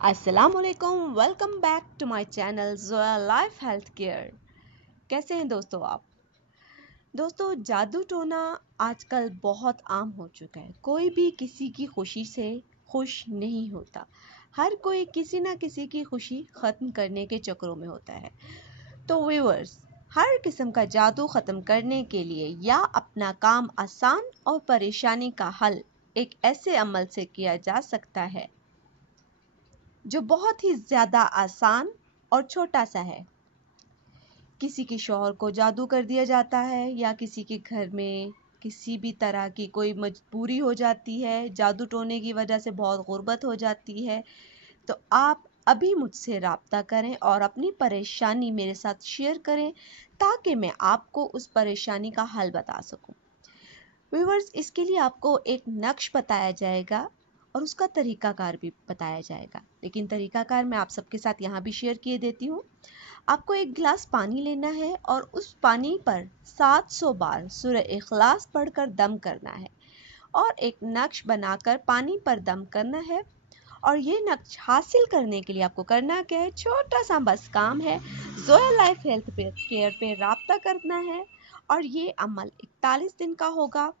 अस्सलामुअलैकुम, welcome back to my channel Zoya life health care. कैसे हैं दोस्तों आप? दोस्तों, जादू टोना आजकल बहुत आम हो चुका है। कोई भी किसी की खुशी से खुश नहीं होता। हर कोई किसी ना किसी की खुशी ख़त्म करने के चक्करों में होता है। तो व्यूअर्स, हर किस्म का जादू ख़त्म करने के लिए या अपना काम आसान और परेशानी का हल एक ऐसे अमल से किया जा सकता है जो बहुत ही ज़्यादा आसान और छोटा सा है। किसी के शौहर को जादू कर दिया जाता है या किसी के घर में किसी भी तरह की कोई मजबूरी हो जाती है, जादू टोने की वजह से बहुत गुर्बत हो जाती है, तो आप अभी मुझसे राब्ता करें और अपनी परेशानी मेरे साथ शेयर करें ताकि मैं आपको उस परेशानी का हल बता सकूं। व्यूअर्स, इसके लिए आपको एक नक्श बताया जाएगा और उसका तरीकाकार भी बताया जाएगा, लेकिन तरीकाकार मैं आप सबके साथ यहाँ भी शेयर किए देती हूँ। आपको एक गिलास पानी लेना है और उस पानी पर 700 बार सूरह इखलास पढ़कर दम करना है और एक नक्श बनाकर पानी पर दम करना है। और ये नक्श हासिल करने के लिए आपको करना क्या है, छोटा सा बस काम है, ज़ोया लाइफ हेल्थ केयर पे राब्ता करना है और ये अमल 41 दिन का होगा।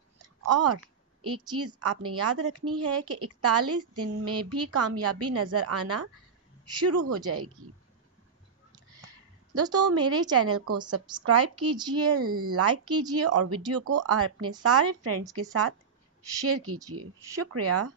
और एक चीज़ आपने याद रखनी है कि 41 दिन में भी कामयाबी नज़र आना शुरू हो जाएगी। दोस्तों, मेरे चैनल को सब्सक्राइब कीजिए, लाइक कीजिए और वीडियो को अपने सारे फ्रेंड्स के साथ शेयर कीजिए। शुक्रिया।